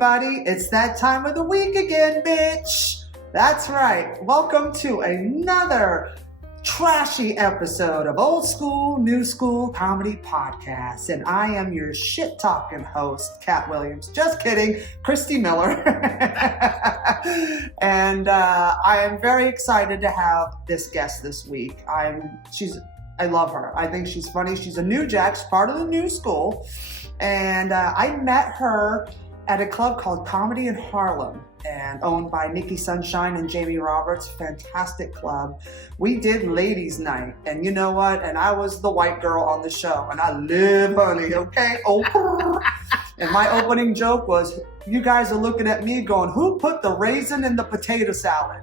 everybody. It's that time of the week again, bitch. That's right. Welcome to another trashy episode of Old School, New School Comedy Podcast. And I am your shit-talking host, Cat Williams. Just kidding, Christy Miller. And I am very excited to have this guest this week. I love her. I think she's funny. She's a new jack. She's part of the new school. And I met her at a club called Comedy in Harlem, and owned by Nikki Sunshine and Jamie Roberts. Fantastic club. We did ladies' night, and you know what? And I was the white girl on the show, and I live, honey, okay? Oh, and my opening joke was, you guys are looking at me going, who put the raisin in the potato salad?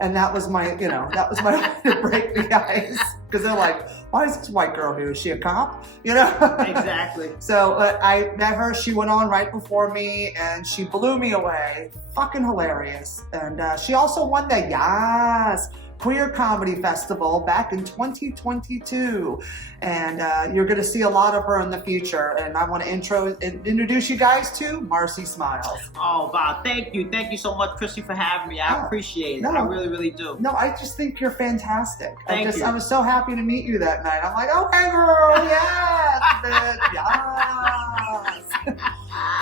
And that was my way to break the ice. Because they're like, why is this white girl here? Is she a cop? You know? Exactly. So I met her. She went on right before me, and she blew me away. Fucking hilarious. And she also won the Queer Comedy Festival back in 2022. And you're going to see a lot of her in the future. And I want to introduce you guys to Marcy Smiles. Oh, wow. Thank you. Thank you so much, Christy, for having me. I appreciate it. No, I really, really do. No, I just think you're fantastic. Thank you. I was so happy to meet you that night. I'm like, okay, girl, yes, bitch, yes.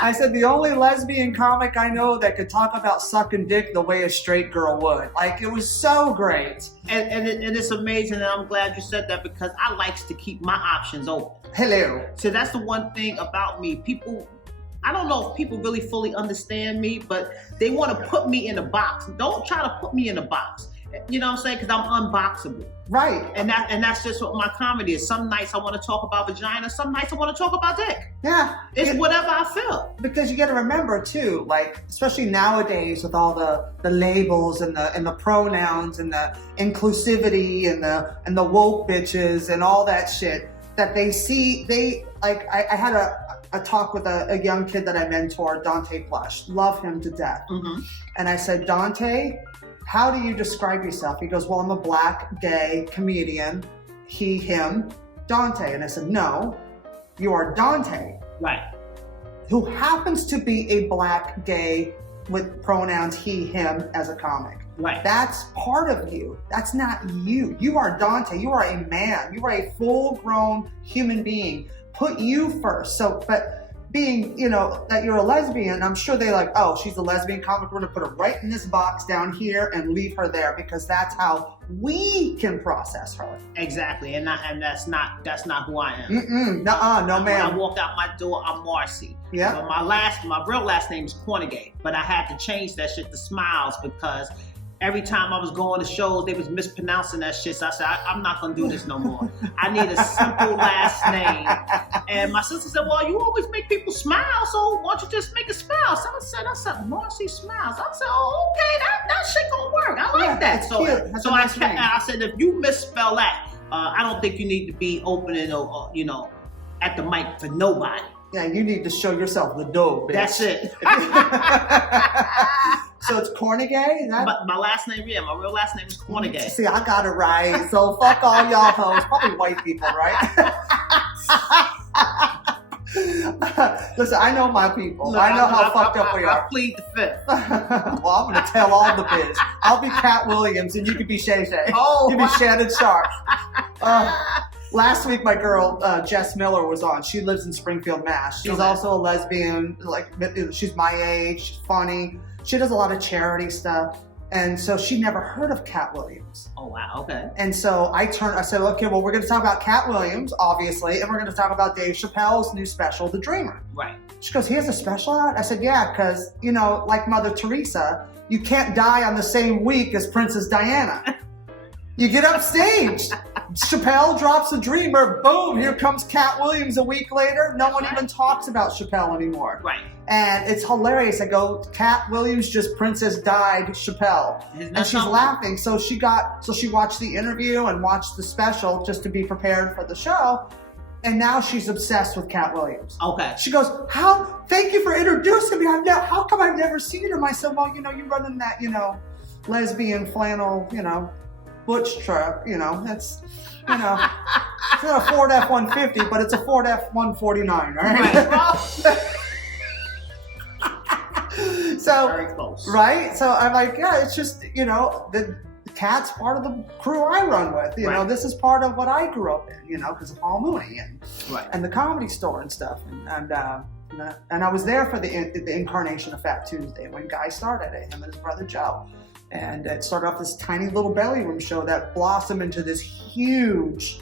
I said, the only lesbian comic I know that could talk about sucking dick the way a straight girl would. Like, it was so great. And it's amazing, and I'm glad you said that, because I like to keep my options open. Hello. So that's the one thing about me. I don't know if people really fully understand me, but they want to put me in a box. Don't try to put me in a box. You know what I'm saying? Because I'm unboxable. Right. And that's just what my comedy is. Some nights I want to talk about vagina. Some nights I want to talk about dick. Yeah. It's whatever I feel. Because you got to remember too, like, especially nowadays with all the labels and the pronouns and the inclusivity and the woke bitches and all that shit that I had a talk with a young kid that I mentored, Dante Plush. Love him to death. Mm-hmm. And I said, Dante, how do you describe yourself? He goes, well, I'm a black, gay comedian. He, him, Dante. And I said, no, you are Dante. Right. Who happens to be a black, gay, with pronouns he, him as a comic. Right. That's part of you. That's not you. You are Dante. You are a man. You are a full-grown human being. Put you first. So, but being, that you're a lesbian, I'm sure they like, oh, she's a lesbian comic. We're going to put her right in this box down here and leave her there, because that's how we can process her. Exactly. And that's not who I am. No, ma'am. When I walk out my door, I'm Marcy. Yeah. But my real last name is Cornegay, but I had to change that shit to Smiles, because every time I was going to shows, they was mispronouncing that shit. So I said, I'm not going to do this no more. I need a simple last name. And my sister said, well, you always make people smile, so why don't you just make a smile? So I said, Marcy Smiles. I said, oh, okay, that shit gonna work. I like that. So I said, if you misspell that, I don't think you need to be opening or at the mic for nobody. Yeah, you need to show yourself the dough, bitch. That's it. So it's Cornegay? My last name, my real last name is Cornegay. See, I got it right. So fuck all y'all hoes. Probably white people, right? Listen, I know my people. Look, I know how fucked up we are. I plead the fifth. Well, I'm going to tell all the biz. I'll be Cat Williams and you can be Shay Shay. Oh, you be Shannon Sharp. Last week, my girl, Jess Miller, was on. She lives in Springfield, Mass. She's also a lesbian. Like, she's my age. She's funny. She does a lot of charity stuff. And so she never heard of Cat Williams. Oh, wow. Okay. And so I said, okay, well, we're going to talk about Cat Williams, obviously, and we're going to talk about Dave Chappelle's new special, The Dreamer. Right. She goes, he has a special out? I said, yeah, because, like Mother Teresa, you can't die on the same week as Princess Diana. You get upstage. Chappelle drops The Dreamer. Boom, here comes Cat Williams a week later. No one even talks about Chappelle anymore. Right. And it's hilarious. I go, Cat Williams just Princess died Chappelle. And she's laughing. So she watched the interview and watched the special just to be prepared for the show. And now she's obsessed with Cat Williams. Okay. She goes, thank you for introducing me. How come I've never seen him? I said, well, you running that, lesbian flannel, butch truck, that's, it's not a Ford F-150, but it's a Ford F-149, all right? So, very close. Right? So I'm like, yeah, it's just, the Cat's part of the crew I run with. You know, this is part of what I grew up in, because of Paul Mooney and the Comedy Store and stuff. And I was there for the Incarnation of Fat Tuesday when Guy started it, him and his brother Joe. And it started off this tiny little belly room show that blossomed into this huge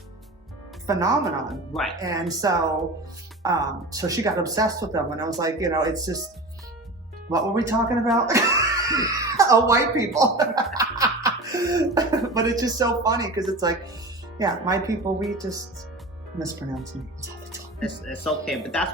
phenomenon. Right. And so she got obsessed with them. And I was like, it's just, what were we talking about? Oh, white people. But it's just so funny because it's like, yeah, my people, we just mispronounce names all the time. It's okay, but that's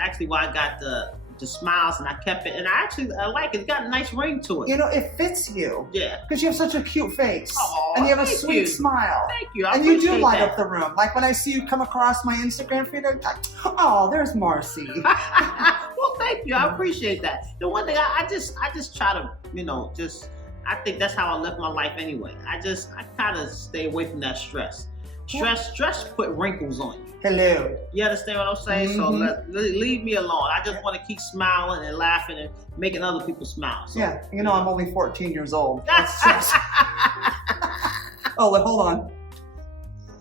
actually why I got the smiles and I kept it, and I like it. It's got a nice ring to it. It fits you. Yeah. Because you have such a cute face. Aww, and you have a sweet smile. Thank you. And you do light up the room. Like when I see you come across my Instagram feed, I'm like, oh, there's Marcy. Well, thank you. I appreciate that. The one thing I just try to, I think that's how I live my life anyway. I kind of stay away from that stress. Stress put wrinkles on you. Hello. You understand what I'm saying? Mm-hmm. So leave me alone. I just want to keep smiling and laughing and making other people smile. So, yeah, I'm only 14 years old. That's just... Oh, wait, hold on.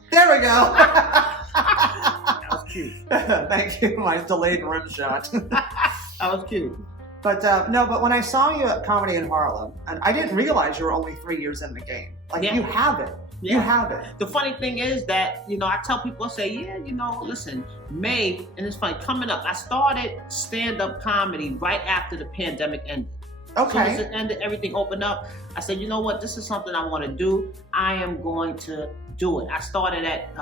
There we go. That was cute. Thank you. My delayed rim shot. That was cute. But but when I saw you at Comedy in Harlem, and I didn't realize you were only 3 years in the game. You have it. Yeah. You have it. The funny thing is that, I tell people, I say, listen, May, and it's funny, coming up, I started stand-up comedy right after the pandemic ended. Okay. As soon as it ended, everything opened up. I said, you know what, this is something I want to do. I am going to do it. I started at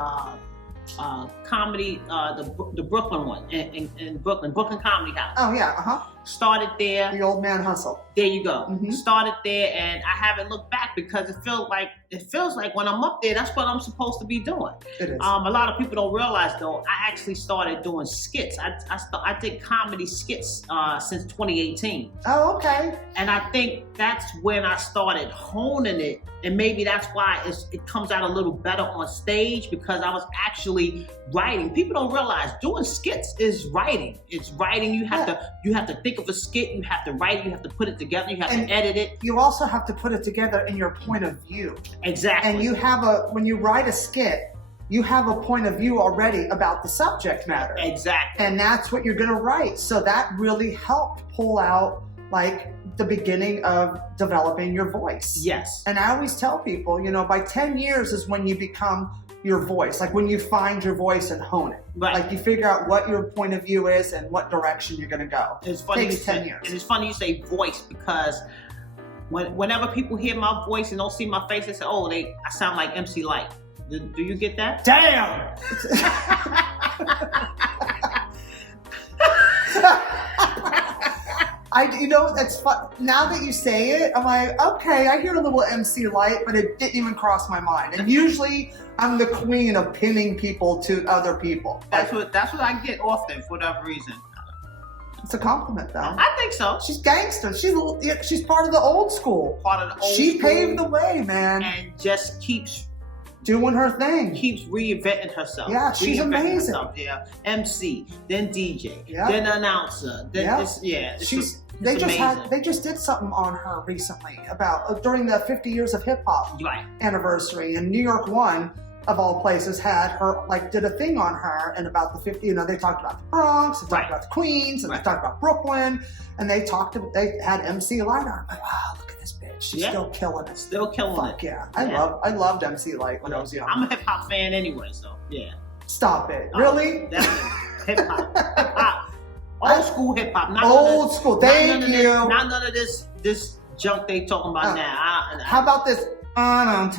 comedy, the Brooklyn one, in Brooklyn Comedy House. Oh, yeah, Started there. The old man hustle. There you go. Mm-hmm. Started there, and I haven't looked back because it feels like when I'm up there, that's what I'm supposed to be doing. It is. A lot of people don't realize though, I actually started doing skits. I did comedy skits since 2018. Oh, okay. And I think that's when I started honing it, and maybe that's why it comes out a little better on stage because I was actually writing. People don't realize doing skits is writing. It's writing. You have to think of a skit. You have to write it. You have to put it together. You have to edit it. You also have to put it together in your point of view. Exactly. And when you write a skit, you have a point of view already about the subject matter. Exactly. And that's what you're going to write. So that really helped pull out the beginning of developing your voice. Yes. And I always tell people, by 10 years is when you become your voice, when you find your voice and hone it. Right. You figure out what your point of view is and what direction you're going to go. It's funny. It takes 10 years. And it's funny you say voice because whenever people hear my voice and don't see my face, they say, "Oh, I sound like MC Light." Do you get that? Damn. It's fun. Now that you say it, I'm like, okay, I hear a little MC Light, but it didn't even cross my mind. And usually, I'm the queen of pinning people to other people. That's what I get often for whatever reason. It's a compliment, though. I think so. She's gangster. She's part of the old school. She paved the way, man. And just keeps doing her thing. Keeps reinventing herself. Yeah, she's amazing. Herself. Yeah, MC, then DJ, then announcer. Then they just did something on her recently about during the 50 years of hip hop anniversary, and New York One of all places had her did a thing on her and about the 50. They talked about the Bronx, they talked about the Queens, and they talked about Brooklyn, and they had MC Light on. I'm like, wow, look at this bitch. She's still killing it. Still killing it. Yeah, I loved MC Light when I was young. I'm a hip hop fan anyway, so yeah. Stop it. Really? Hip hop. Old school hip hop. Old school. Thank you. Not none of this junk they talking about now. How about this? I'm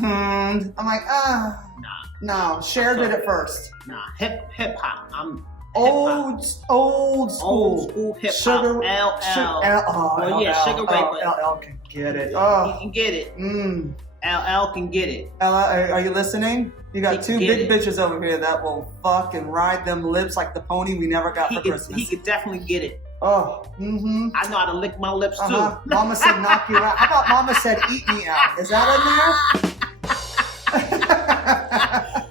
like, no. Cher did it first. Nah, hip hop. I'm old school hip hop. Sugar Ray. LL can get it. Oh, he can get it. LL can get it. LL, are you listening? You got two big bitches over here that will fucking ride them lips like the pony we never got for Christmas. He could definitely get it. Oh, mm-hmm. I know how to lick my lips too. Mama said knock you out. How about Mama said eat me out? Is that in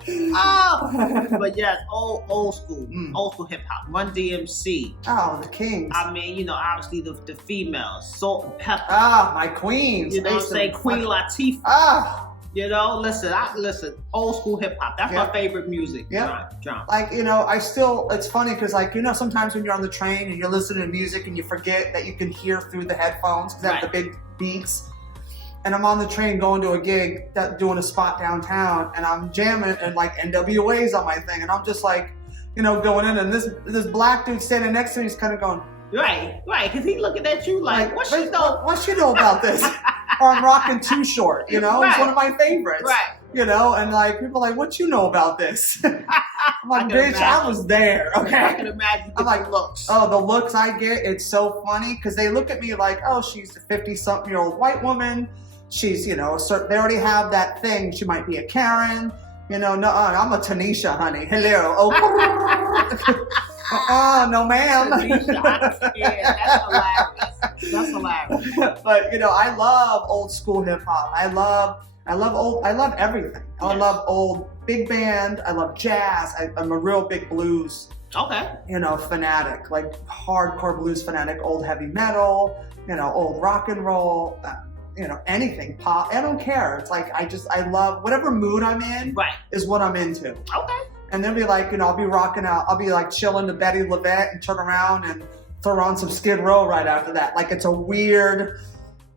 there? Oh, but yes, old school hip hop. Run DMC. Oh, the Kings. I mean, you know, obviously the females, Salt and Pepper. Ah, my queens. You know what I'm saying? Queen Latifah. Ah. You know, listen, old school hip hop. That's my favorite music. Yeah. Genre. Like, you know, it's funny because, like, you know, sometimes when you're on the train and you're listening to music and you forget that you can hear through the headphones because they have the big beats. And I'm on the train going to a gig, doing a spot downtown, and I'm jamming, and like NWA's on my thing, and I'm just like, you know, going in, and this black dude standing next to me is kind of going, right, because he looking at you like what you know? What you know about this? Or I'm rocking Too Short, you know, it's one of my favorites, right? You know, and like people are like, what you know about this? I'm like, bitch, I was there. Okay, I can imagine. I'm like, looks. Oh, the looks I get, it's so funny because they look at me like, oh, she's a 50-something-year-old white woman. She's, you know, they already have that thing. She might be a Karen, you know. No, I'm a Tanisha, honey. Hello. Oh, no, ma'am. Tanisha, that's hilarious. But you know, I love old school hip hop. I love everything. I love old big band. I love jazz. I'm a real big blues. Okay. You know, fanatic, like hardcore blues fanatic. Old heavy metal. You know, old rock and roll. You know, anything pop. I don't care. It's like I love whatever mood I'm in. Right. Is what I'm into. Okay. And they'll be like, you know, I'll be rocking out. I'll be like chilling to Betty LaVette and turn around and throw on some Skid Row right after that. Like it's a weird,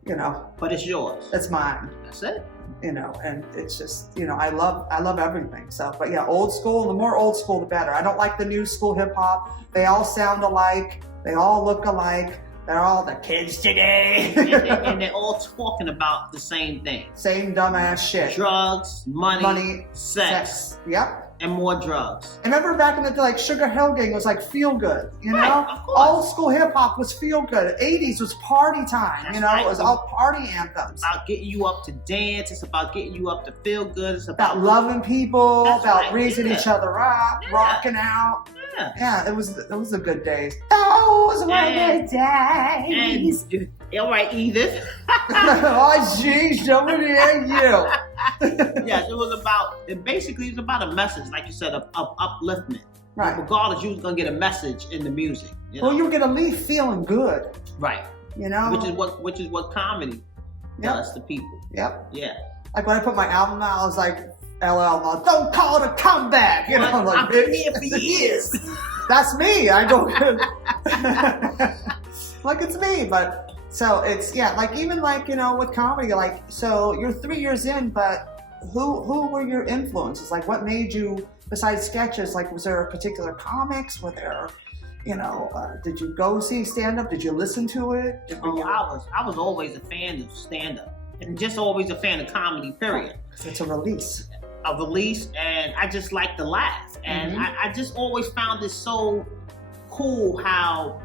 you know. But it's yours. It's mine. That's it. You know, and it's just, you know, I love everything. So, but yeah, old school. The more old school, the better. I don't like the new school hip hop. They all sound alike. They all look alike. They're all the kids today. and they're all talking about the same thing. Same dumbass shit. Drugs, money, sex. Yep. And more drugs. I remember back in the day, like Sugar Hill Gang was like feel good, you know? Right, of course. Old school hip hop was feel good. 80s was party time, That's you know? right. It was all party anthems. It's about getting you up to dance. It's about getting you up to feel good. It's About loving people, That's about right, raising yeah. each other up, Yeah. rocking out. Yeah. Yeah, it was a good days. Those were good days. And all right, Edith. Oh, geez, over there, you. Yes, it basically was about a message, like you said, of upliftment. Right. Regardless, you was gonna get a message in the music. You know? Well, you're gonna leave feeling good. Right. You know? Which is what comedy does to people. Yep. Yeah. Like when I put my album out, I was like, LL, don't call it a comeback. You know, I'm like, I've been here for years. That's me. I don't. Like it's me, but so it's like even like, you know, with comedy, like, so you're 3 years in, but who were your influences? Like what made you, besides sketches, like was there a particular comics? Were there, you know, did you go see stand up? Did you listen to it? I was always a fan of stand up and just always a fan of comedy, period. It's a release. And I just like to laugh. And I just always found it so cool how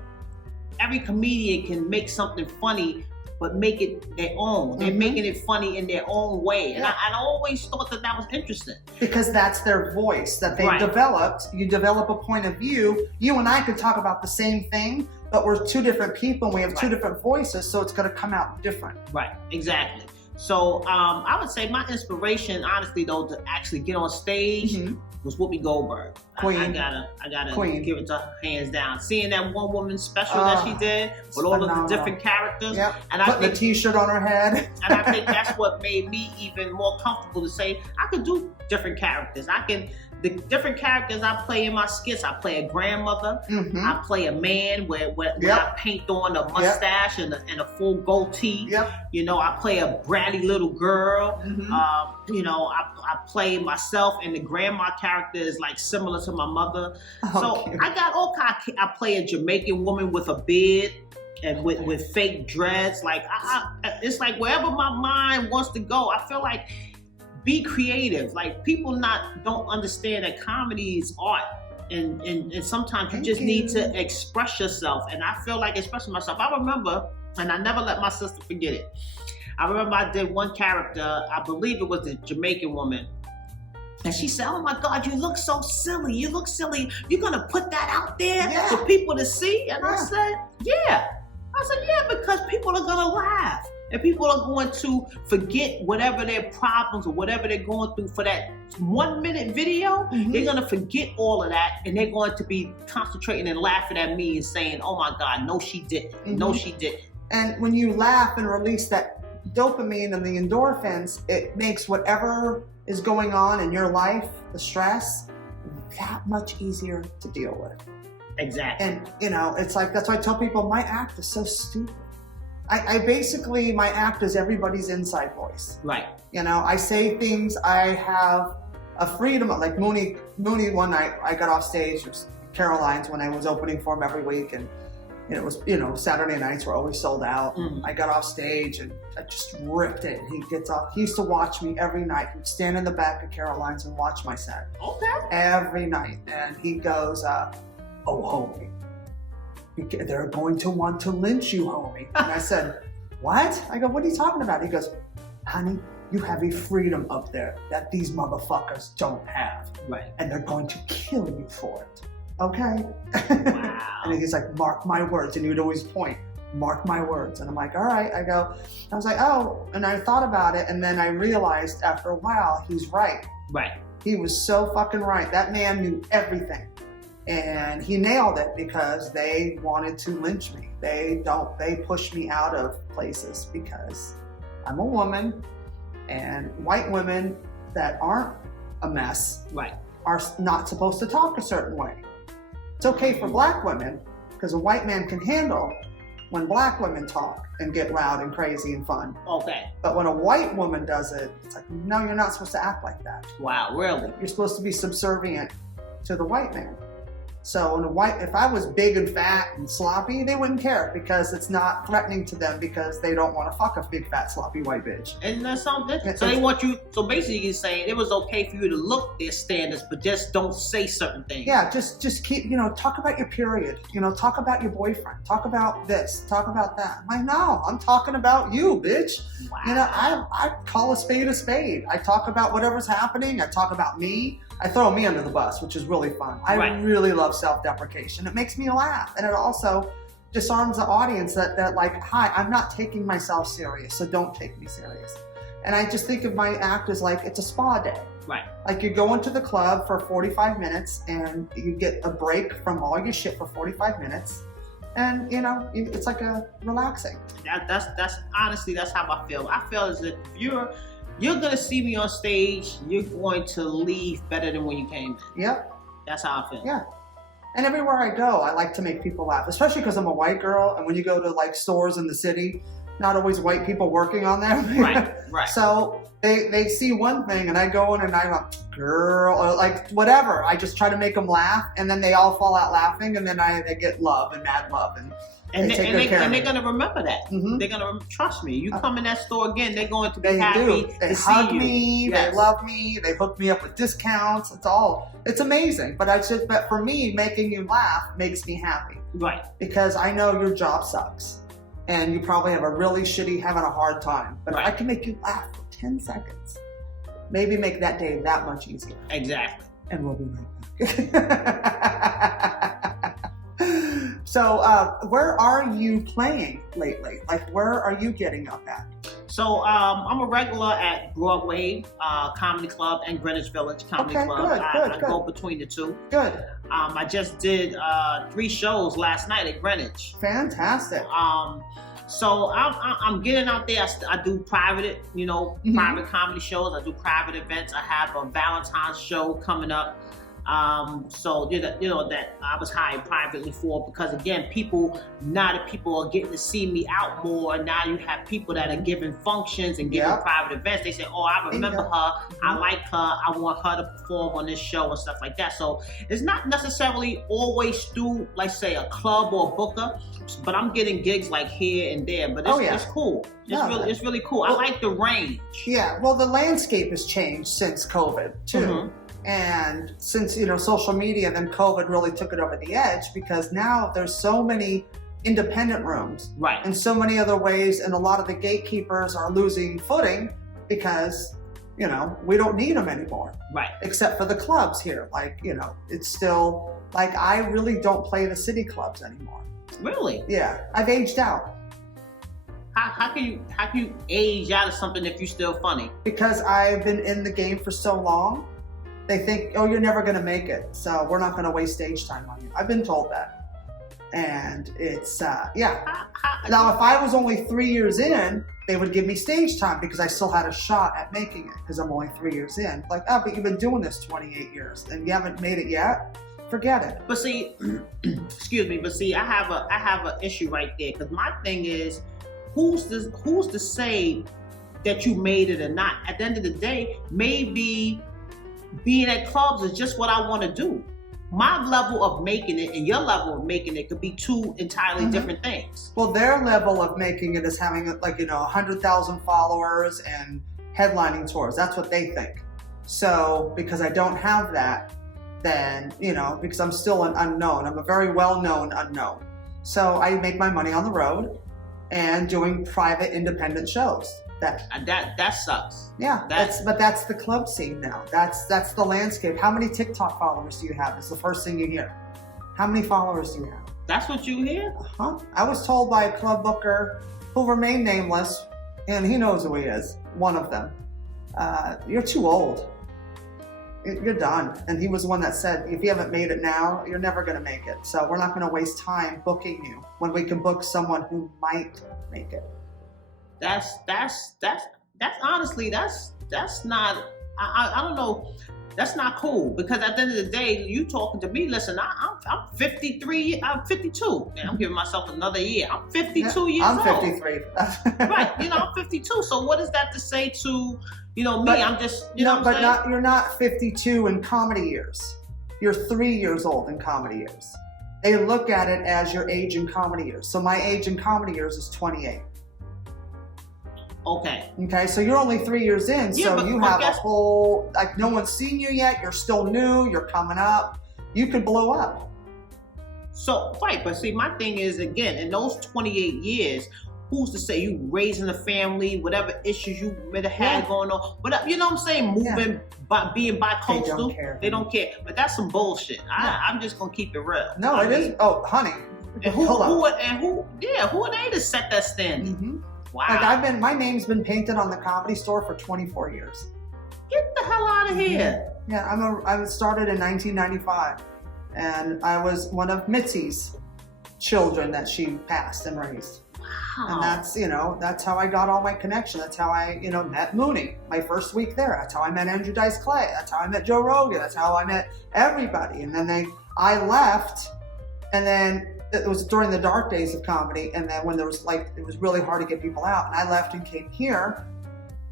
every comedian can make something funny but make it their own. They're making it funny in their own way. And I always thought that was interesting. Because that's their voice that they Right. developed. You develop a point of view. You and I could talk about the same thing, but we're two different people and we have two different voices, so it's going to come out different. Right, exactly. So I would say my inspiration, honestly, though, to actually get on stage was Whoopi Goldberg. Queen. I gotta Queen. give it to her hands down. Seeing that one woman special that she did with all of the different characters, and putting the T-shirt on her head. And I think that's what made me even more comfortable to say I could do different characters. The different characters I play in my skits. I play a grandmother. I play a man where I paint on a mustache and a full goatee. You know, I play a bratty little girl. You know, I play myself, and the grandma character is like similar to my mother. So I got all kinds. I play a Jamaican woman with a beard and with fake dreads. Like it's like wherever my mind wants to go. I feel like. Be creative. Like people don't understand that comedy is art, and sometimes you just need to express yourself. And I feel like expressing myself. I remember, and I never let my sister forget it. I remember I did one character. I believe it was the Jamaican woman, and she said, "Oh my God, you look so silly. You look silly. You're gonna put that out there for people to see?" And I said, "Yeah." I said, "Yeah, because people are gonna laugh." And people are going to forget whatever their problems or whatever they're going through for that 1 minute video. They're going to forget all of that, and they're going to be concentrating and laughing at me and saying, oh my God, no, she didn't. No, she didn't. And when you laugh and release that dopamine and the endorphins, it makes whatever is going on in your life, the stress, that much easier to deal with. Exactly. And, it's like, that's why I tell people my act is so stupid. I basically, my act is everybody's inside voice. Right. I say things, I have a freedom, like Mooney one night, I got off stage, it was Caroline's when I was opening for him every week, and it was, Saturday nights were always sold out. I got off stage and I just ripped it. He gets off, he used to watch me every night. He'd stand in the back of Caroline's and watch my set. Okay. Every night. And he goes, oh, homie, they're going to want to lynch you, homie. And I said, what? I go, what are you talking about? He goes, honey, you have a freedom up there that these motherfuckers don't have. Right. And they're going to kill you for it. Okay? Wow. And he's like, mark my words. And he would always point, mark my words. And I'm like, all right. I was like, oh. And I thought about it. And then I realized after a while, he's right. Right. He was so fucking right. That man knew everything. And he nailed it because they wanted to lynch me. They push me out of places because I'm a woman, and white women that aren't a mess right. are not supposed to talk a certain way. It's okay for black women because a white man can handle when black women talk and get loud and crazy and fun. Okay. But when a white woman does it, it's like, no, you're not supposed to act like that. Wow, really? You're supposed to be subservient to the white man. So if I was big and fat and sloppy, they wouldn't care because it's not threatening to them because they don't want to fuck a big fat sloppy white bitch. And that's something. So they want you. So basically, you're saying it was okay for you to look their standards, but just don't say certain things. Yeah, just keep. Talk about your period. Talk about your boyfriend. Talk about this. Talk about that. I'm like, no, I'm talking about you, bitch. Wow. I call a spade a spade. I talk about whatever's happening. I talk about me. I throw me under the bus, which is really fun. I really love self-deprecation. It makes me laugh. And it also disarms the audience that like, hi, I'm not taking myself serious, so don't take me serious. And I just think of my act as like, it's a spa day. Right. Like you go into the club for 45 minutes and you get a break from all your shit for 45 minutes. And it's like a relaxing. That's honestly, that's how I feel. I feel as if you're gonna see me on stage, you're going to leave better than when you came in. Yep. That's how I feel. Yeah. And everywhere I go, I like to make people laugh, especially because I'm a white girl. And when you go to like stores in the city, not always white people working on them. Right. So they see one thing and I go in and I'm like, girl, or like whatever. I just try to make them laugh and then they all fall out laughing and then they get love and mad love. And they're going to remember that. Mm-hmm. They're going to trust me. You come in that store again, they're going to be happy to see you. They hug me, yes. They love me, they hook me up with discounts. It's amazing. But for me, making you laugh makes me happy. Right. Because I know your job sucks. And you probably have a really having a hard time. But if I can make you laugh for 10 seconds, maybe make that day that much easier. Exactly. And we'll be right back. So, where are you playing lately? Like, where are you getting up at? So, I'm a regular at Broadway Comedy Club and Greenwich Village Comedy Club. I go between the two. Good. I just did 3 shows last night at Greenwich. Fantastic. So I'm getting out there. I do private, private comedy shows. I do private events. I have a Valentine's show coming up. So that I was hired privately for because again, now that people are getting to see me out more. Now you have people that are giving functions and giving private events. They say, "Oh, I remember her. I like her. I want her to perform on this show and stuff like that." So it's not necessarily always through, like, say, a club or a booker, but I'm getting gigs like here and there. But it's cool. It's really cool. Well, I like the range. Yeah. Well, the landscape has changed since COVID too. Mm-hmm. And since, social media, then COVID really took it over the edge because now there's so many independent rooms. Right. And so many other ways. And a lot of the gatekeepers are losing footing because, we don't need them anymore. Right. Except for the clubs here. Like, it's still like, I really don't play the city clubs anymore. Really? Yeah. I've aged out. How can you age out of something if you're still funny? Because I've been in the game for so long, they think, oh, you're never going to make it, so we're not going to waste stage time on you. I've been told that. And it's, yeah. Now, if I was only 3 years in, they would give me stage time because I still had a shot at making it because I'm only 3 years in. Like, oh, but you've been doing this 28 years and you haven't made it yet? Forget it. But see, excuse me, but see, I have an issue right there because my thing is, who's to say that you made it or not? At the end of the day, maybe being at clubs is just what I want to do. My level of making it and your level of making it could be two entirely different things. Well, their level of making it is having 100,000 followers and headlining tours. That's what they think. So because I don't have that, then, because I'm still an unknown. I'm a very well-known unknown. So I make my money on the road and doing private independent shows. That sucks. Yeah, but that's the club scene now. That's the landscape. How many TikTok followers do you have? Is the first thing you hear. How many followers do you have? That's what you hear? I was told by a club booker who remained nameless, and he knows who he is, one of them. You're too old. You're done. And he was the one that said, if you haven't made it now, you're never going to make it. So we're not going to waste time booking you when we can book someone who might make it. That's honestly, that's not, I don't know, that's not cool, because at the end of the day, you talking to me, listen, I'm 53, I'm 52, man, I'm giving myself another year, I'm 52 years old. I'm 53. Right, I'm 52, so what is that to say to, me, I'm just, you're not 52 in comedy years. You're 3 years old in comedy years. They look at it as your age in comedy years. So my age in comedy years is 28. Okay, so you're only 3 years in, so you have a whole, no one's seen you yet, you're still new, you're coming up, you could blow up. So, right, but see, my thing is, again, in those 28 years, who's to say you raising a family, whatever issues you might have had going on, but you know what I'm saying, moving, being bi-coastal, they don't care, but that's some bullshit. I'm just gonna keep it real. No, it is, honey. And who are they to set that standard? Mm-hmm. Wow. My name's been painted on the Comedy Store for 24 years. Get the hell out of here. Yeah, I started in 1995, and I was one of Mitzi's children that she passed and raised. Wow. And that's how I got all my connection. That's how I, met Mooney my first week there. That's how I met Andrew Dice Clay. That's how I met Joe Rogan. That's how I met everybody. And then I left, and then it was during the dark days of comedy, and then when there was it was really hard to get people out, and I left and came here.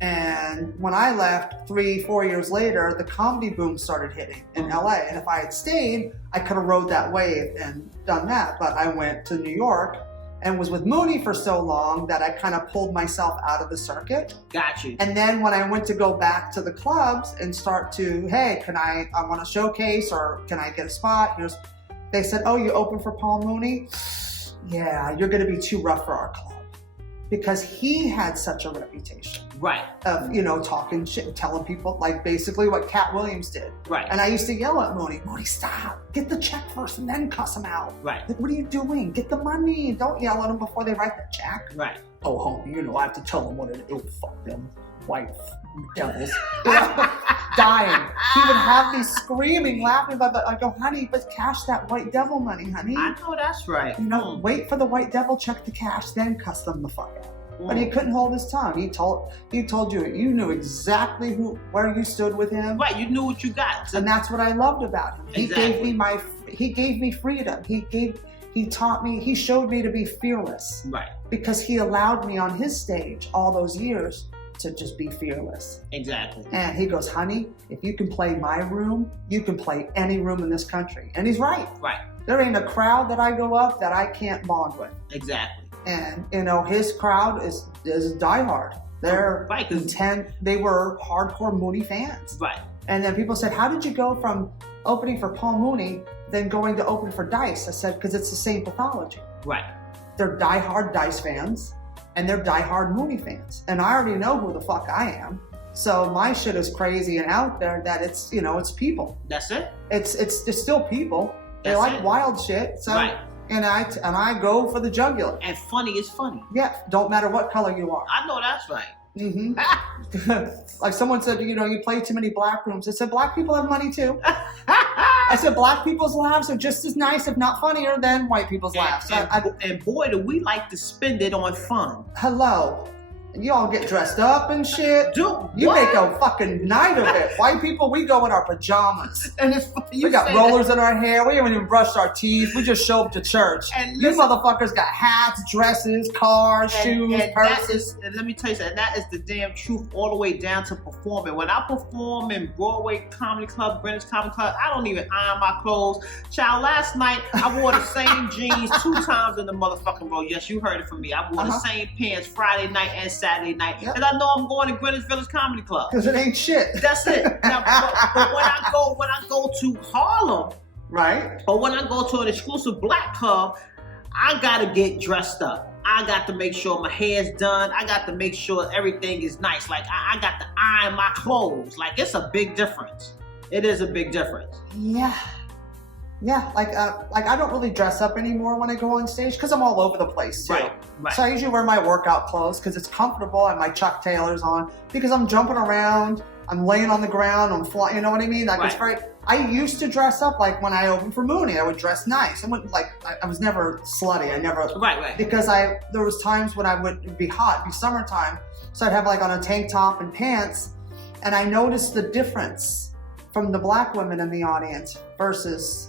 And when I left 3-4 years later, the comedy boom started hitting in LA, and if I had stayed, I could have rode that wave and done that, but I went to New York and was with Mooney for so long that I kind of pulled myself out of the circuit. Got you. And then when I went to go back to the clubs and start to, hey, I want to showcase, or can I get a spot? They said, oh, you open for Paul Mooney? Yeah, you're going to be too rough for our club. Because he had such a reputation. Right. Of, talking shit, telling people, basically what Cat Williams did. Right. And I used to yell at Mooney, stop. Get the check first and then cuss him out. Right. What are you doing? Get the money. Don't yell at them before they write the check. Right. Oh, homie, I have to tell them what it is. Fuck them white devils. Dying. He would have me screaming, laughing about that. I go, honey, but cash that white devil money, honey. I know that's right. Wait for the white devil check to cash, then cuss them the fuck out. But he couldn't hold his tongue. He told you knew exactly where you stood with him. Right, you knew what you got. And that's what I loved about him. Exactly. He gave me freedom. He taught me, he showed me to be fearless. Right. Because he allowed me on his stage all those years to just be fearless. Exactly. And he goes, honey, if you can play my room, you can play any room in this country. And he's right. Right. There ain't a crowd that I go up that I can't bond with. Exactly. And his crowd is diehard. They're intent. They were hardcore Mooney fans. Right. And then people said, how did you go from opening for Paul Mooney then going to open for Dice? I said, because it's the same pathology. Right. They're diehard Dice fans and they're diehard Mooney fans. And I already know who the fuck I am. So my shit is crazy and out there that it's, it's people. That's it. It's still people. They like wild shit. So, right. And I go for the jugular. And funny is funny. Yeah, don't matter what color you are. I know that's right. Like someone said, you play too many black rooms. I said, black people have money too. I said, black people's laughs are just as nice, if not funnier, than white people's laughs. And boy, do we like to spend it on fun. Hello. And you all get dressed up and shit. Dude, you make a fucking night of it. White people, we go in our pajamas. And it's We got rollers in our hair. We haven't even brushed our teeth. We just show up to church. And you motherfuckers got hats, dresses, cars, shoes, purses. And let me tell you something. That is the damn truth all the way down to performing. When I perform in Broadway Comedy Club, Greenwich Comedy Club, I don't even iron my clothes. Child, last night I wore the same jeans 2 times in the motherfucking row. Yes, you heard it from me. I wore the same pants Friday night and Saturday night. Yep. And I know I'm going to Greenwich Village Comedy Club. Because it ain't shit. That's it. Now, but when I go to Harlem, right? But when I go to an exclusive black club, I gotta get dressed up. I got to make sure my hair's done. I got to make sure everything is nice. Like I got to iron my clothes. Like it's a big difference. It is a big difference. Yeah. Yeah, like I don't really dress up anymore when I go on stage because I'm all over the place too. Right. So I usually wear my workout clothes because it's comfortable. I have my Chuck Taylors on because I'm jumping around. I'm laying on the ground. I'm flying. You know what I mean? Like it's very. I used to dress up like when I opened for Mooney. I would dress nice. I wouldn't I was never slutty. I never. Right. Because there was times when I would be hot, it'd be summertime, so I'd have like on a tank top and pants, and I noticed the difference from the black women in the audience versus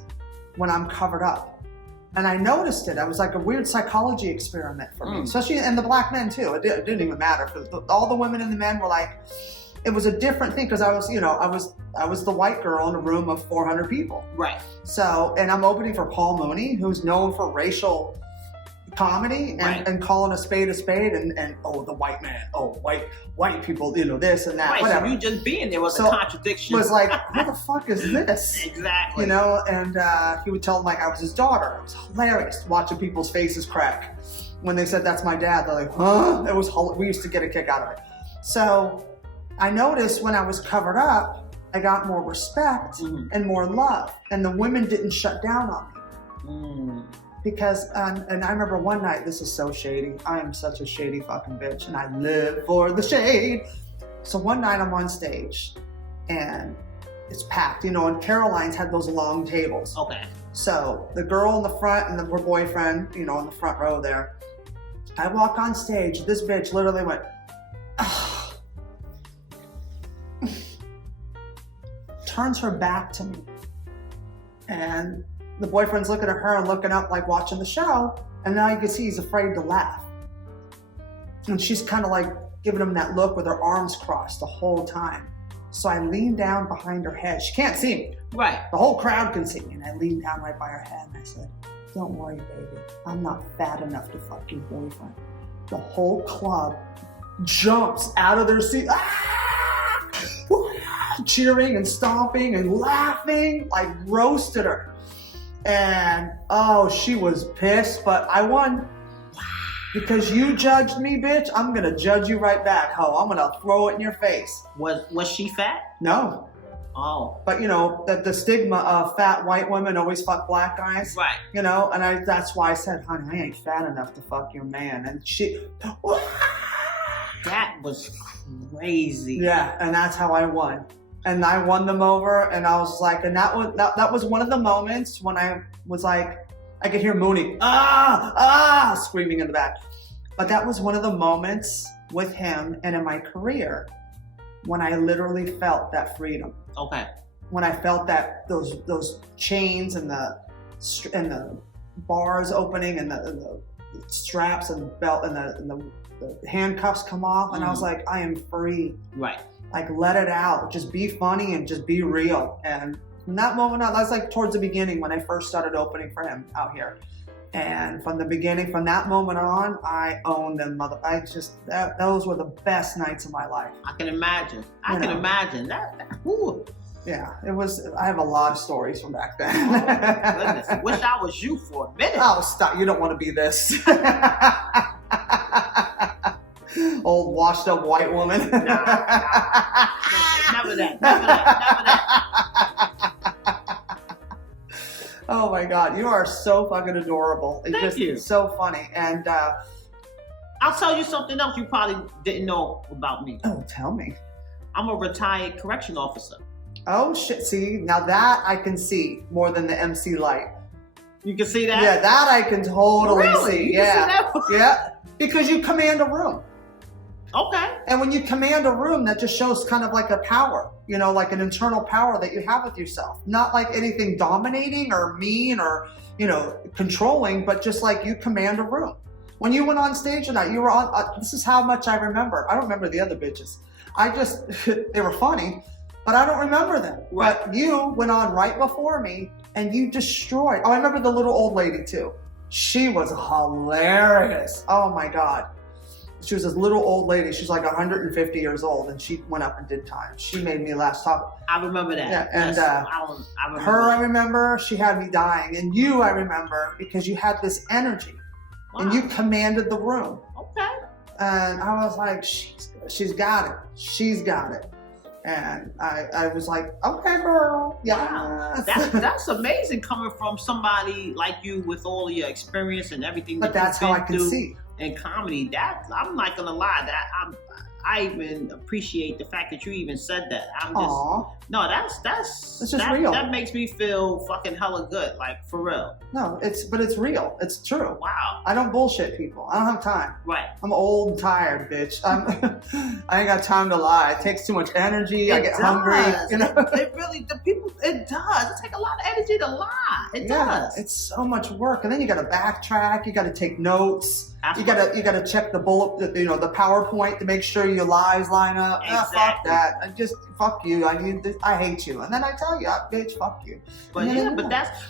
when I'm covered up. And I noticed it. It was like a weird psychology experiment for me, especially, and the black men too. It didn't even matter because all the women and the men were like, it was a different thing because I was the white girl in a room of 400 people. Right. So, and I'm opening for Paul Mooney, who's known for racial comedy and calling a spade and the white man, white people, this and that, right, whatever. So you just being there was a contradiction. It was like, what the fuck is this? Exactly. And he would tell them like I was his daughter. It was hilarious watching people's faces crack when they said that's my dad. They're like, huh? It was we used to get a kick out of it. So I noticed when I was covered up, I got more respect and more love, and the women didn't shut down on me. Because, and I remember one night, this is so shady. I am such a shady fucking bitch, and I live for the shade. So one night I'm on stage, and it's packed, and Caroline's had those long tables. Okay. So the girl in the front and her boyfriend, in the front row there. I walk on stage, this bitch literally went, turns her back to me, and the boyfriend's looking at her and looking up like watching the show, and now you can see he's afraid to laugh. And she's kind of like giving him that look with her arms crossed the whole time. So I lean down behind her head. She can't see me. Right. The whole crowd can see me. And I leaned down right by her head and I said, don't worry, baby. I'm not fat enough to fuck your boyfriend. The whole club jumps out of their seat. Cheering and stomping and laughing, like roasted her. And she was pissed, but I won. Because you judged me, bitch, I'm gonna judge you right back, ho. I'm gonna throw it in your face. Was she fat? No. Oh. But the stigma of fat white women always fuck black guys. Right. And that's why I said, honey, I ain't fat enough to fuck your man. And she that was crazy. Yeah, and that's how I won. And I won them over, and I was like, and that was one of the moments when I was like, I could hear Mooney, screaming in the back. But that was one of the moments with him and in my career when I literally felt that freedom. Okay. When I felt that those chains and the bars opening and the straps and the belt and the handcuffs come off, and I was like, I am free. Right. Like, let it out. Just be funny and just be real. And from that moment on, that's like towards the beginning when I first started opening for him out here. And from that moment on, I owned them. Those were the best nights of my life. I can imagine. I can imagine that. Ooh. Yeah, it was. I have a lot of stories from back then. Goodness, I wish I was you for a minute. Oh, stop! You don't want to be this. Old washed up white woman. Nah. Never that. Oh my God. God, you are so fucking adorable. It's Thank you. So funny. And I'll tell you something else you probably didn't know about me. oh, tell me. I'm a retired correctional officer. Oh shit! See, now that I can see more than the MC Light. You can see that? Yeah, that I can totally Really? see. You Yeah, can see that? yeah. Because you command a room. Okay. And when you command a room, that just shows kind of like a power, you know, like an internal power that you have with yourself. Not like anything dominating or mean or, you know, controlling, but just like you command a room. When you went on stage tonight, you were on, this is how much I remember. I don't remember the other bitches. They were funny, but I don't remember them. Right. But you went on right before me and you destroyed. Oh, I remember the little old lady too. She was hilarious. Oh my God. She was this little old lady. She's like 150 years old, and she went up and did time. She made me laugh. I remember that. Yeah, and yes, I remember her, that. I remember. She had me dying, and you, I remember, because you had this energy, Wow. and you commanded the room. Okay. And I was like, she's got it. She's got it. And I was like, okay, girl. Yeah. Wow. That's amazing coming from somebody like you with all your experience and everything. But that's how I can do see. in comedy. That I'm not gonna lie. I even appreciate the fact that you even said that. I'm just Aw. no. That's just real. That makes me feel fucking hella good. Like for real. No, it's real. It's true. Wow. I don't bullshit people. I don't have time. Right. I'm old and tired, bitch. I ain't got time to lie. It takes too much energy. I get hungry. You know? It really, it does. It takes a lot of energy to lie. It does. It's so much work, and then you got to backtrack. You got to take notes. Absolutely. You got to check the the PowerPoint to make sure your lies line up. Exactly. Fuck that. Fuck you. I hate you. And then I tell you, bitch, fuck you. But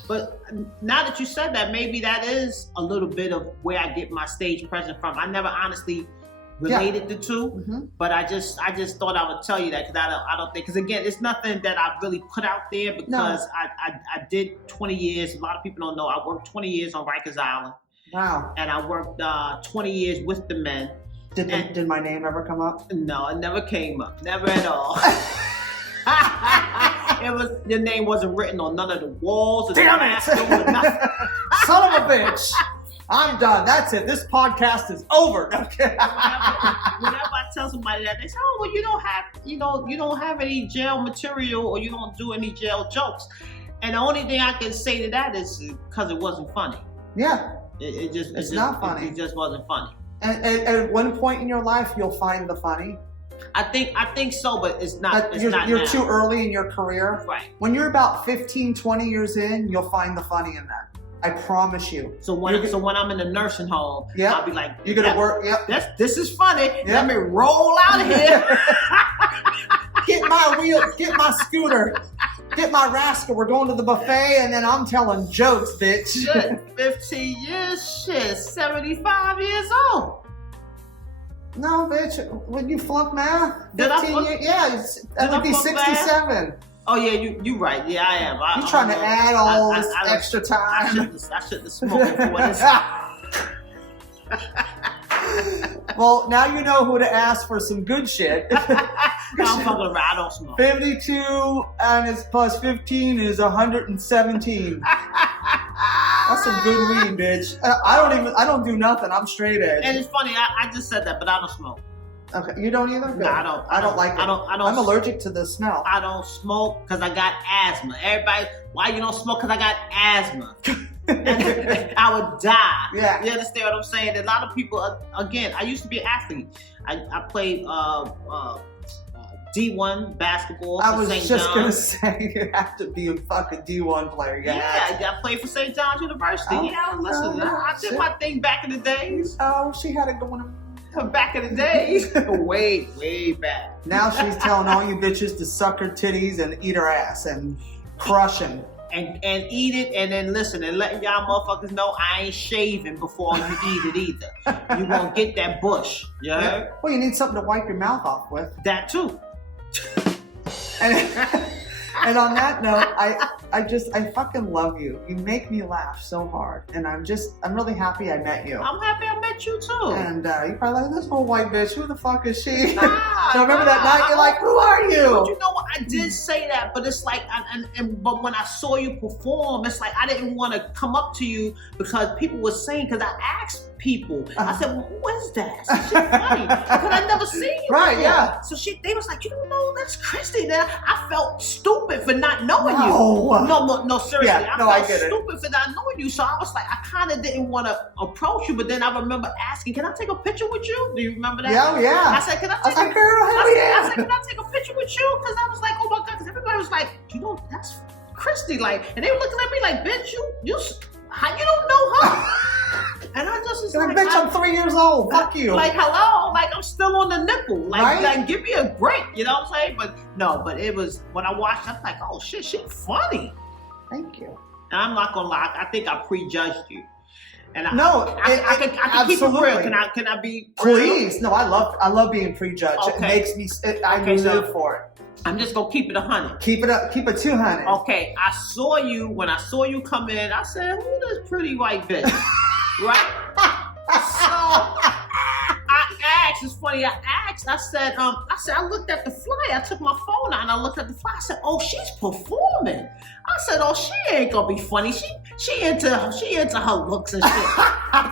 but now that you said that, maybe that is a little bit of where I get my stage presence from. I never honestly related the two, but I just thought I would tell you that because I don't think, because again, it's nothing that I really put out there because I did 20 years. A lot of people don't know I worked 20 years on Rikers Island. Wow. And I worked 20 years with the men. Did my name ever come up? No, it never came up. Never at all. Your name wasn't written on none of the walls. Or Damn the it! Son of a bitch! I'm done. That's it. This podcast is over. Okay. Whenever I tell somebody that, they say, "Oh, well, you don't have any jail material, or you don't do any jail jokes." And the only thing I can say to that is because it wasn't funny. Yeah. It's not funny. It just wasn't funny. And at one point in your life, you'll find the funny. I think so, but it's not. It's you're not you're now. too early in your career. Right. When you're about 15, 20 years in, you'll find the funny in that. I promise you. So when I'm in the nursing home, I'll be like, you're gonna work. Yep. This is funny. Yep. Let me roll out of here. Get my wheel. Get my scooter. Get my rascal. We're going to the buffet, and then I'm telling jokes, bitch. Shit, 15 years. Shit, 75 years old. No, bitch. When you flunk math, Did I 15 flunk? years. Yeah, that would be 67. Oh yeah, you right. Yeah, I am. You're trying to add all this extra time. I shouldn't have smoked before this. Well, now you know who to ask for some good shit. I'm fucking around. I don't smoke. 52 and it's plus 15 is 117. That's some good weed, bitch. I don't do nothing. I'm straight edge. And it's funny. I just said that, but I don't smoke. Okay, you don't either? Good. No, I don't like it. I don't. I'm allergic to the smell. I don't smoke because I got asthma. Everybody, why you don't smoke? Because I got asthma. I would die. Yeah. You understand what I'm saying? A lot of people, again, I used to be an athlete. I played D1 basketball for I was St. just John's. going to say you have to be a fucking D1 player. Yeah, I played for St. John's University. Oh, Listen, I did my thing back in the days. Oh, she had it going on. Back in the days. way back. Now she's telling all you bitches to suck her titties and eat her ass and crushing. And eat it, and then listen, and letting y'all motherfuckers know I ain't shaving before you eat it either. You won't get that bush. You heard? Well, you need something to wipe your mouth off with. That too. And on that note, I fucking love you. You make me laugh so hard. And I'm really happy I met you. I'm happy I met you too. And you probably like, this little white bitch, who the fuck is she? So remember that night, you're like, who are you? But you know what? I did say that, but it's like, but when I saw you perform, it's like I didn't want to come up to you because people were saying, because I asked people, I said, well, who is that? So she's funny because I never seen you Right, before. yeah. So they was like, you don't know, that's Christy. Then I felt stupid for not knowing you. No, seriously. Yeah, I felt stupid for not knowing you. So I was like, I kind of didn't want to approach you, but then I remember asking, can I take a picture with you? Do you remember that? Yeah. I said, can I take a girl, hell yeah. I said, can I take a picture with you? Because I was like, oh my God, because everybody was like, you know, that's Christy. Like, and they were looking at me like, bitch, how you don't know her? And I just was like, bitch, I'm 3 years old. Fuck you. Like, hello, like I'm still on the nipple. Like, right? like give me a break. You know what I'm saying? But it was, when I watched, I'm like, oh shit, she's funny. Thank you. And I'm not gonna lie, I think I prejudged you. And I can keep it real. Can I be Please. real? No, I love being prejudged. Okay. It makes me, I live for it. I'm just gonna keep it 100. Keep it up, keep it 200. Okay, when I saw you come in, I said, who this pretty white bitch? Right? So I asked, it's funny, I said, I looked at the flyer, I took my phone out and I looked at the flyer, I said, oh, she's performing. I said, oh, she ain't gonna be funny. She into her looks and shit.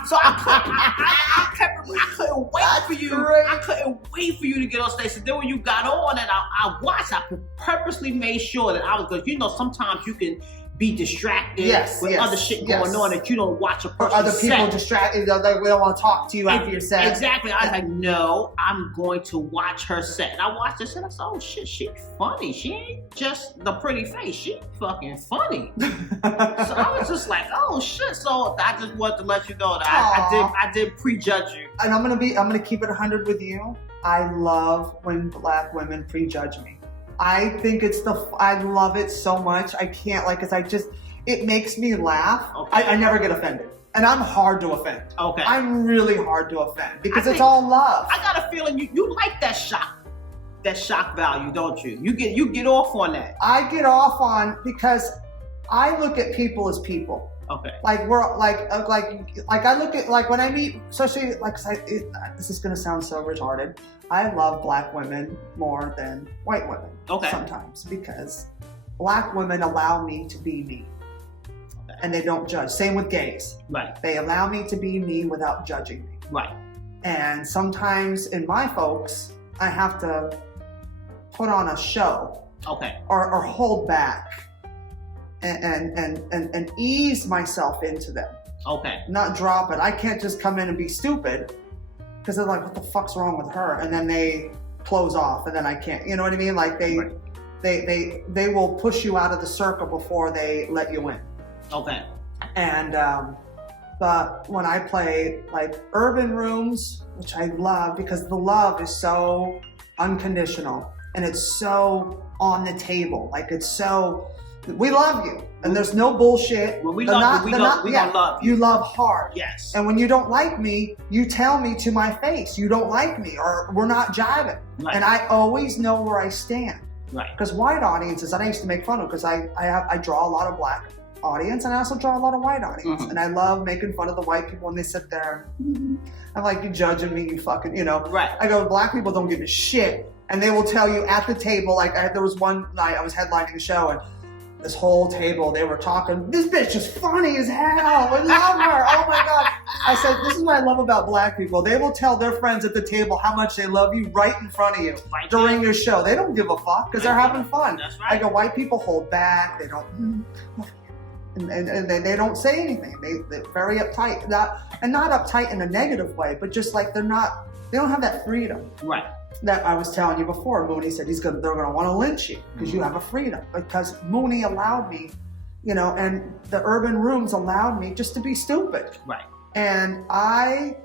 So I couldn't wait for you. Great. I couldn't wait for you to get on stage. So then when you got on and I watched, I purposely made sure that I was good. You know, sometimes you can be distracted with other shit going on that you don't watch a person. Or other people distracted, they don't want to talk to you after your set. Exactly. I was like, no, I'm going to watch her set. And I watched her set. I said, oh shit, she's funny. She ain't just the pretty face. She fucking funny. So I was just like, oh shit. So I just wanted to let you know that I did prejudge you. And I'm gonna keep it 100 with you. I love when Black women prejudge me. I think I love it so much. I can't, it makes me laugh. Okay. I never get offended. And I'm hard to offend. Okay. I'm really hard to offend because it's all love. I got a feeling you like that shock value, don't you? You get off on that. I get off on, because I look at people as people. Okay. Like we're like I look at, like, when I meet, especially this is gonna sound so retarded. I love Black women more than white women. Okay. Sometimes, because Black women allow me to be me. Okay. And they don't judge. Same with gays. Right. They allow me to be me without judging me. Right. And sometimes in my folks, I have to put on a show. Okay. Or hold back. And ease myself into them. Okay. Not drop it. I can't just come in and be stupid, because they're like, what the fuck's wrong with her? And then they close off, and then I can't. You know what I mean? Like they will push you out of the circle before they let you in. Okay. And but when I play like urban rooms, which I love because the love is so unconditional and it's so on the table. Like it's so, we love you, and there's no bullshit. When we love you, we gonna love you. You love hard. Yes. And when you don't like me, you tell me to my face, you don't like me, or we're not jiving. Right. And I always know where I stand. Right. Because white audiences, I used to make fun of, because I draw a lot of Black audience, and I also draw a lot of white audience. Mm-hmm. And I love making fun of the white people when they sit there. I'm like, you judging me, you fucking, you know. Right. I go, Black people don't give a shit. And they will tell you at the table, like there was one night I was headlining a show, and this whole table, they were talking, this bitch is funny as hell. I love her. Oh my God. I said, this is what I love about Black people. They will tell their friends at the table how much they love you right in front of you during your show. They don't give a fuck because they're having fun. That's right. I go, white people hold back. They don't, and they don't say anything. They're very uptight. Not uptight in a negative way, but just like they don't have that freedom. Right. That I was telling you before. Mooney said they're gonna want to lynch you because you have a freedom. Because Mooney allowed me, you know, and the urban rooms allowed me just to be stupid. Right. And I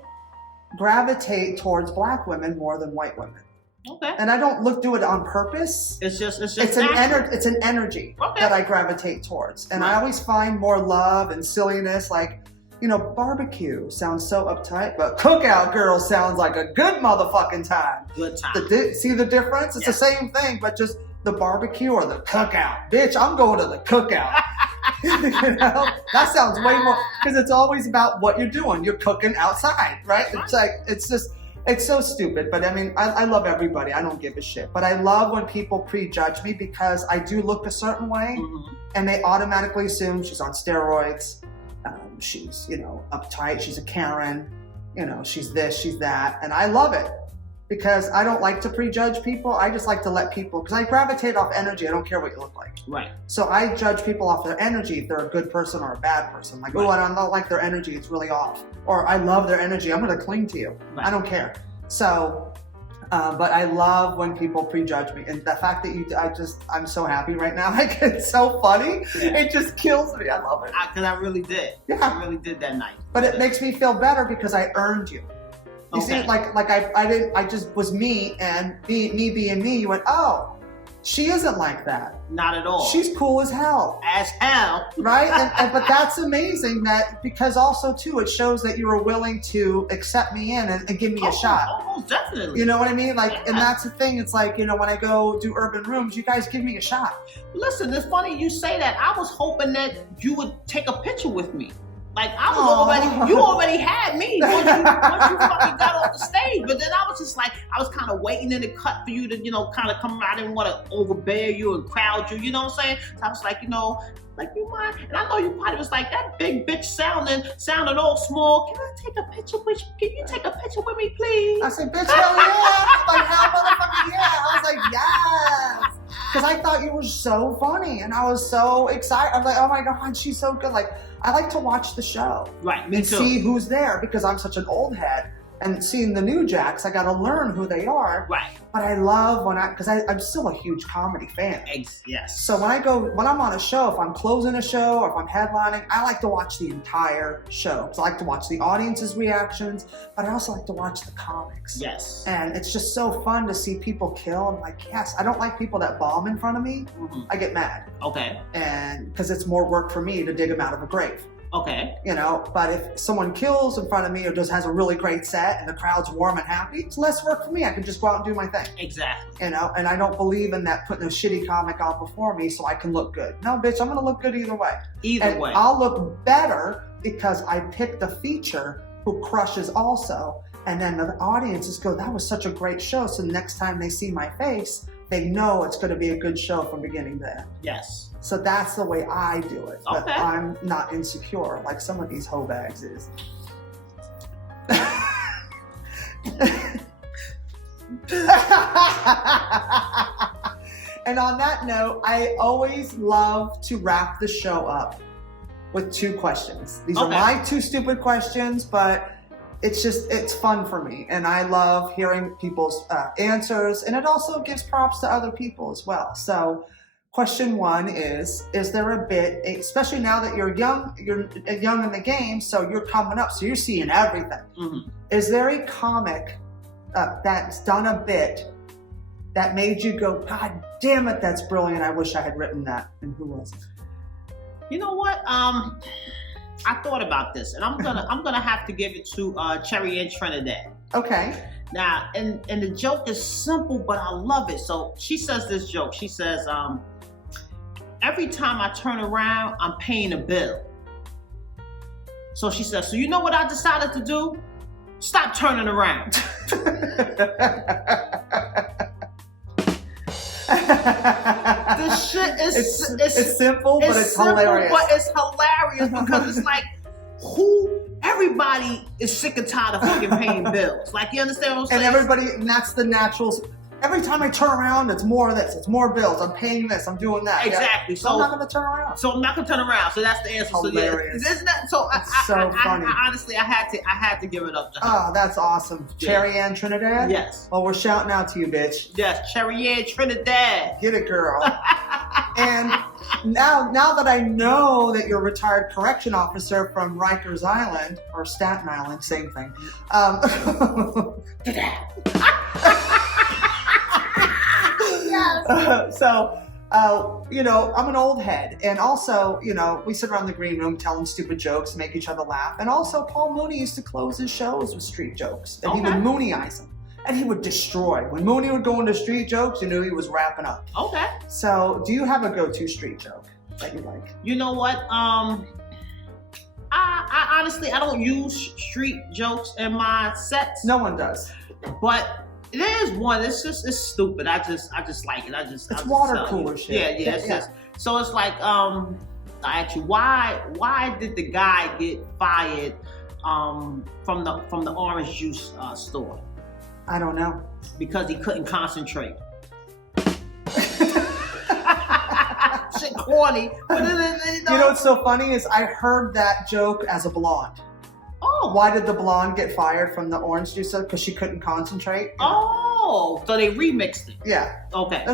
gravitate towards Black women more than white women. Okay. And I don't do it on purpose. It's an energy that I gravitate towards. And I always find more love and silliness, like, you know, barbecue sounds so uptight, but cookout girl sounds like a good motherfucking time. Good time. See the difference? It's the same thing, but just the barbecue or the cookout. Bitch, I'm going to the cookout. You know, that sounds way more, because it's always about what you're doing. You're cooking outside, right? It's like, it's just, it's so stupid. But I mean, I love everybody. I don't give a shit. But I love when people prejudge me because I do look a certain way, and they automatically assume she's on steroids. She's, you know, uptight. She's a Karen. You know, she's this, she's that. And I love it. Because I don't like to prejudge people. I just like to let people, because I gravitate off energy. I don't care what you look like. Right. So I judge people off their energy, if they're a good person or a bad person. Like, oh, I don't like their energy, it's really off. Or I love their energy, I'm going to cling to you. Right. I don't care. So, but I love when people prejudge me. And the fact that I'm so happy right now. Like, it's so funny. Yeah. It just kills me. I love it. Because I really did. Yeah. I really did that night. But it makes me feel better because I earned you. You see, I just was me, and me being me, you went, oh, she isn't like that. Not at all. She's cool as hell. As hell. Right? But that's amazing that, because also too, it shows that you were willing to accept me in and give me a shot. Oh, definitely. You know what I mean? Like, and that's the thing. It's like, you know, when I go do urban rooms, you guys give me a shot. Listen, it's funny you say that. I was hoping that you would take a picture with me. Like, I was you already had me once you fucking got off the stage. But then I was just like, I was kind of waiting in the cut for you to, you know, kind of come. I didn't want to overbear you and crowd you, you know what I'm saying? So I was like, you know, like, you mind? And I know you probably was like, that big bitch sounded all small. Can I take a picture with you? Can you take a picture with me, please? I said, bitch, hell yeah. Like, hell motherfucking yeah. I was like, yes. Because I thought you were so funny, and I was so excited. I was like, oh my God, she's so good. Like, I like to watch the show. Right, me and too. See who's there, because I'm such an old head. And seeing the new Jacks, I got to learn who they are. Right. But I love because I'm still a huge comedy fan. Yes. So when I'm on a show, if I'm closing a show or if I'm headlining, I like to watch the entire show. Because I like to watch the audience's reactions, but I also like to watch the comics. Yes. And it's just so fun to see people kill. I'm like, yes, I don't like people that bomb in front of me. I get mad. Okay. And because it's more work for me to dig them out of a grave. Okay. You know, but if someone kills in front of me or just has a really great set and the crowd's warm and happy, it's less work for me. I can just go out and do my thing. Exactly. You know, and I don't believe in that putting a shitty comic out before me so I can look good. No, bitch, I'm going to look good either way. Either way. I'll look better because I picked the feature who crushes also. And then the audiences go, that was such a great show. So the next time they see my face, they know it's going to be a good show from beginning to end. Yes. So that's the way I do it. Okay. But I'm not insecure like some of these hoe bags is. And on that note, I always love to wrap the show up with 2 questions. These are my 2 stupid questions, but it's fun for me. And I love hearing people's answers. And it also gives props to other people as well. So question 1 is there a bit, especially now that you're young in the game, so you're coming up, so you're seeing everything. Is there a comic that's done a bit that made you go, God damn it, that's brilliant, I wish I had written that? And who was it? You know what? I thought about this, and I'm gonna have to give it to Cherry and Trinidad. Okay. Now, and the joke is simple, but I love it. So she says this joke. She says, every time I turn around, I'm paying a bill. So she says, so you know what I decided to do? Stop turning around. This shit is it's simple, but it's hilarious. But it's hilarious because it's like, everybody is sick and tired of fucking paying bills. Like, you understand what I'm saying? And that's the natural. Every time I turn around, it's more of this, it's more bills. I'm paying this, I'm doing that. Exactly. Yeah. So I'm not going to turn around. So I'm not going to turn around. So that's the answer. Hilarious. So yeah, isn't that so? Funny. I honestly, I had to give it up to her. Oh, that's awesome. Yeah. Cherry Ann Trinidad. Yes. Well, we're shouting out to you, bitch. Yes, Cherry Ann Trinidad. Get it, girl. And now that I know that you're a retired correction officer from Rikers Island or Staten Island, same thing. Get out. So, I'm an old head. And also, we sit around the green room telling stupid jokes, make each other laugh. And also, Paul Mooney used to close his shows with street jokes. And he would Mooney-ize them. And he would destroy. When Mooney would go into street jokes, you knew he was wrapping up. Okay. So, do you have a go-to street joke that you like? You know what? I honestly, I don't use street jokes in my sets. No one does. But there's one. It's stupid. I just like it. It's water cooler shit. Yeah. Just, so it's like, I ask you, why did the guy get fired from the orange juice store? I don't know. Because he couldn't concentrate. Shit corny. You know what's so funny is I heard that joke as a blonde. Oh. Why did the blonde get fired from the orange juice? Because she couldn't concentrate. Oh, so they remixed it. Yeah. Okay. They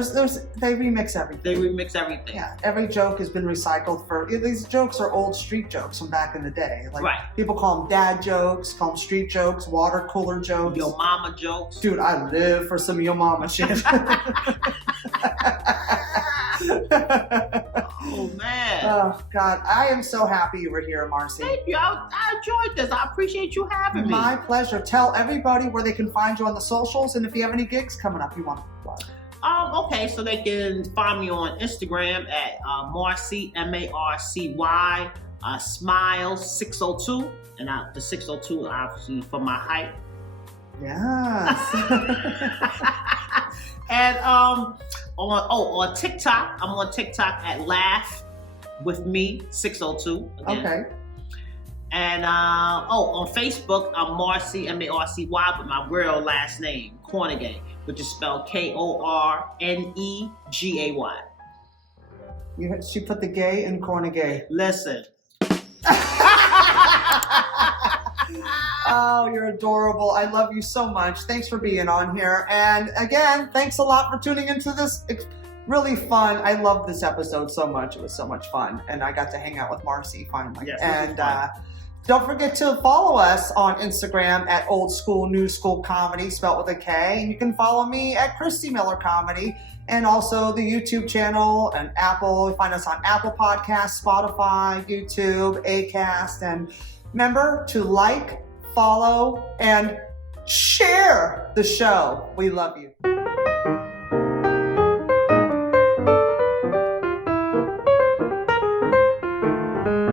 remix everything. They remix everything. Yeah. Every joke has been recycled these jokes are old street jokes from back in the day. Like right. People call them dad jokes, call them street jokes, water cooler jokes. Yo mama jokes. Dude, I live for some yo mama shit. Oh man. Oh God, I am so happy you were here, Marcy. Thank you. I enjoyed this. I appreciate you having me. My pleasure. Tell everybody where they can find you on the socials, and if you have any gigs coming up you want to plug. Okay, so they can find me on Instagram at Marcy Marcy Smiles 602, and the 602 obviously for my height. Yes. And on TikTok, I'm on TikTok at Laugh with Me 602 again. Okay. And on Facebook, I'm Marcy Marcy, but my real last name Cornegay, which is spelled Kornegay. She put the gay in Cornegay. Listen. Oh, you're adorable. I love you so much. Thanks for being on here. And again, thanks a lot for tuning into this. It's really fun. I love this episode so much. It was so much fun. And I got to hang out with Marcy finally. Yes, and don't forget to follow us on Instagram at Old Skool New Skool Comedy, spelled with a K. And you can follow me at Christy Miller Comedy. And also the YouTube channel and Apple. You find us on Apple Podcasts, Spotify, YouTube, Acast. And remember to like, follow, and share the show. We love you.